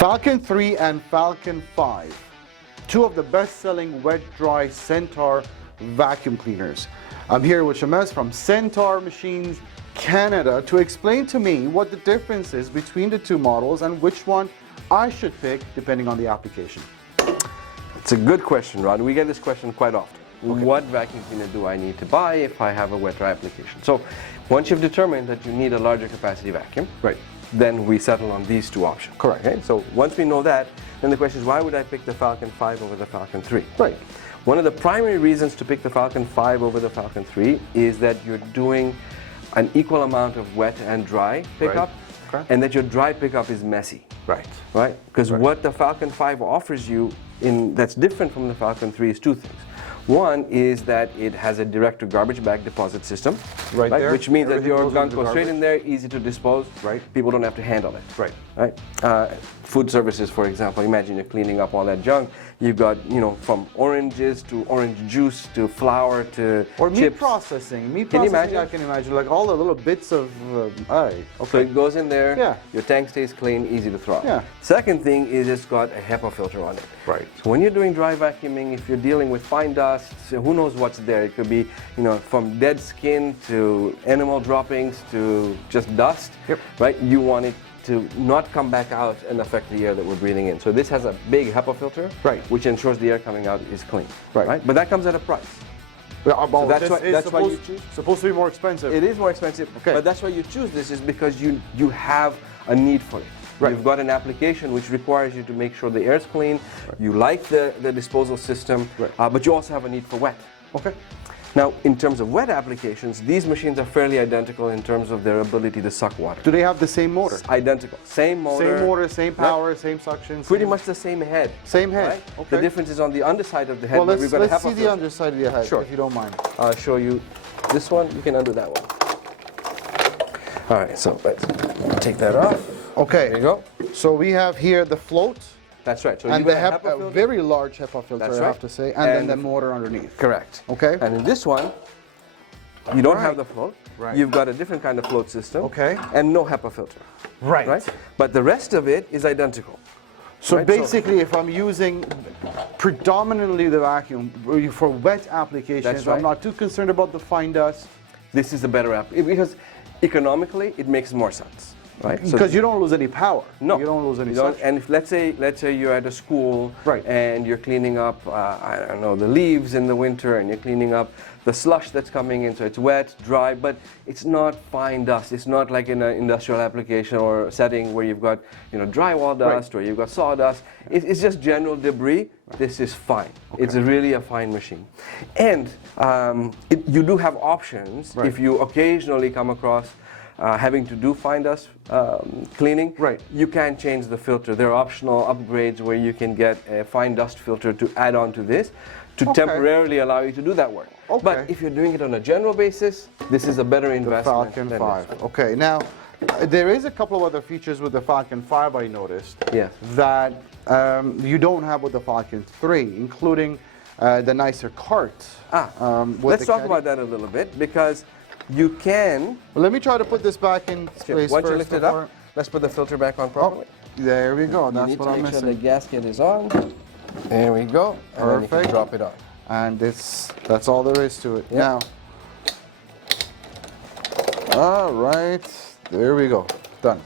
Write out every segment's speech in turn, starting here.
Falcon 3 and Falcon 5, two of the best-selling wet-dry Centaur vacuum cleaners. I'm here with Shames from Centaur Machines Canada to explain to me what the difference is between the two models and which one I should pick depending on the application. It's a good question, Rod. We get this question quite often. Okay. What vacuum cleaner do I need to buy if I have a wet dry application? So once you've determined that you need a larger capacity vacuum, Right. then we settle on these two options. Correct. Okay? So once we know that, then the question is, why would I pick the Falcon 5 over the Falcon 3? Right. One of the primary reasons to pick the Falcon 5 over the Falcon 3 is that you're doing an equal amount of wet and dry pickup, Okay. and that your dry pickup is messy. Right. Right? Because Right. what the Falcon 5 offers you that's different from the Falcon 3 is two things. One is that it has a direct to garbage bag deposit system, Right there. which means that Everything your goes gunk into the goes straight garbage. in there, easy to dispose. Right. People don't have to handle it. Right. Right. Food services, for example, imagine you're cleaning up all that junk. You've got, from oranges to orange juice to flour to Or meat chips. processing. Meat Can you processing, imagine? I can imagine, like all the little bits of, So okay. it goes in there, Yeah. your tank stays clean, easy to throw out. Yeah. Second thing is it's got a HEPA filter on it. Right. So when you're doing dry vacuuming, if you're dealing with fine dust, who knows what's there? It could be, from dead skin to animal droppings to just dust, Yep. right? You want it to not come back out and affect the air that we're breathing in. So this has a big HEPA filter, Right. which ensures the air coming out is clean. Right. But that comes at a price. Well, that's this why- is that's why you supposed to be more expensive. It is more expensive, Okay. but that's why you choose this, is because you have a need for it. Right. You've got an application which requires you to make sure the air's clean, you like the disposal system, Right. but you also have a need for wet. Okay. Now, in terms of wet applications, these machines are fairly identical in terms of their ability to suck water. Do they have the same motor? Identical. Same motor. Same motor, same power, same suction. Pretty same- much the same head. Same head, Right? okay. The difference is on the underside of the head, Well, where let's we've got a HEPA see the filter. underside of your head, Sure. if you don't mind. I'll show you this one. You can undo that one. All right, so let's take that off. Okay. There you go. So we have here the float That's right. So and you've the got a HEPA a filter. very large HEPA filter, That's I right. have to say, and then And the motor underneath. Correct. Okay. And in this one, you don't Right. have the float. Right. You've got a different kind of float system. Okay. And no HEPA filter. Right. But the rest of it is identical. So Right, basically, if I'm using predominantly the vacuum for wet applications, That's right. I'm not too concerned about the fine dust. This is a better app because economically it makes more sense. Right? So Because you don't lose any power. No, You don't lose any you don't. suction. And if let's say you're at a school, Right. and you're cleaning up, I don't know, the leaves in the winter, and you're cleaning up the slush that's coming in, so it's wet, dry, but it's not fine dust. It's not like in an industrial application or a setting where you've got drywall dust or you've got sawdust. It's just general debris. This is fine. It's really a fine machine, and you do have options Right. if you occasionally come across. Having to do fine dust cleaning, Right. you can change the filter. There are optional upgrades where you can get a fine dust filter to add on to this to Okay. temporarily allow you to do that work. Okay. But if you're doing it on a general basis, this is a better The investment. Falcon than 5. this one. Okay, now there is a couple of other features with the Falcon 5 I noticed Yeah. that you don't have with the Falcon 3, including the nicer cart. with Let's the talk caddy. about that a little bit, because you can. Well, let me try to put this back in place Once you first lift it before- up, let's put the filter back on properly. There we go. You That's need what to I'm make sure the missing. gasket is on. There we go. And then you Perfect. can drop it on. And that's all there is to it. Yeah. Now, all right, there we go. Done.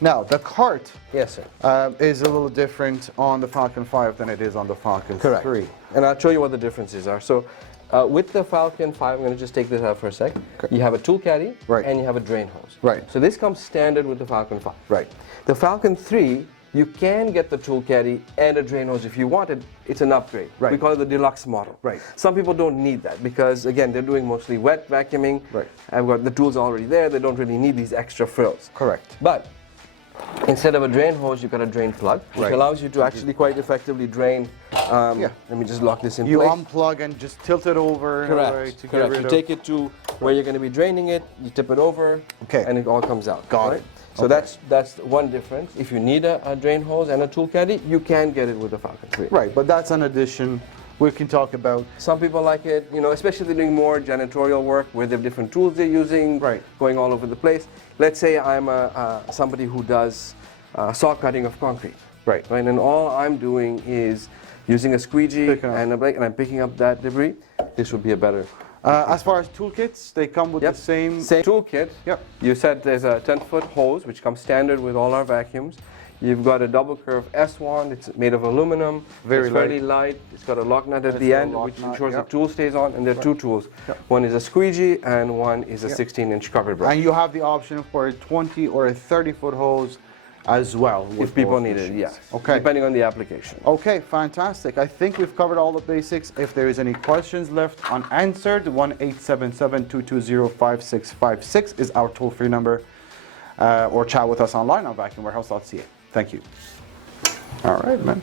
Now, the cart Yes, sir. is a little different on the Falcon 5 than it is on the Falcon 3. And I'll show you what the differences are. So with the Falcon 5, I'm going to just take this out for a sec. Okay. You have a tool caddy, Right. and you have a drain hose. Right. So this comes standard with the Falcon 5. Right. The Falcon 3, you can get the tool caddy and a drain hose if you want it. It's an upgrade. Right. We call it the deluxe model. Right. Some people don't need that because, again, they're doing mostly wet vacuuming. Right. I've got the tools already there. They don't really need these extra frills. Correct. But instead of a drain hose, you've got a drain plug, which Right. allows you to actually quite effectively drain. Yeah. Let me just lock this in You place. unplug and just tilt it over in a way Correct. to get Correct. rid You of. take it to where you're going to be draining it. You tip it over. Okay. And it all comes out. Got it. So Okay. that's one difference. If you need a drain hose and a tool caddy, you can get it with the Falcon 3. Right, but that's an addition we can talk about. Some people like it, especially doing more janitorial work where they have different tools they're using, Right. going all over the place. Let's say I'm somebody who does saw cutting of concrete. Right. Right, and all I'm doing is using a squeegee Picking up. and a brake, and I'm picking up that debris. This would be a better. As far as toolkits, they come with the same toolkit. Yep. You said there's a 10-foot hose, which comes standard with all our vacuums. You've got a double curve S wand. It's made of aluminum. Very it's fairly light. It's got a lock nut at the end, which ensures the tool stays on. And there are two tools. Yep. One is a squeegee, and one is a 16-inch covered brush. And you have the option for a 20 or a 30-foot hose as well. If people need it, yes. Okay. Depending on the application. Okay, fantastic. I think we've covered all the basics. If there is any questions left unanswered, 1-877-220-5656 is our toll-free number. Or chat with us online on vacuumwarehouse.ca. Thank you. All right, man.